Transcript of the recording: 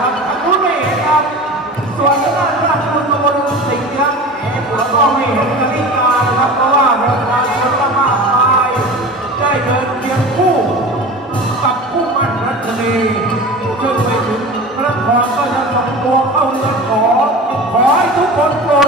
ครับทางนู้นไม่เห็นครับ ส่วนทางด้านราชบุตรบนสิงห์ครับหัวก็ไม่เห็นกติกาครับเพราะว่าเดินทางคนละมากมายได้เดินเคียงคู่กับคู่มั่นรัชนีจนไปถึงพระนรก็จะส่งตัวเข้าเรือนขอขอให้ทุกคนโปรด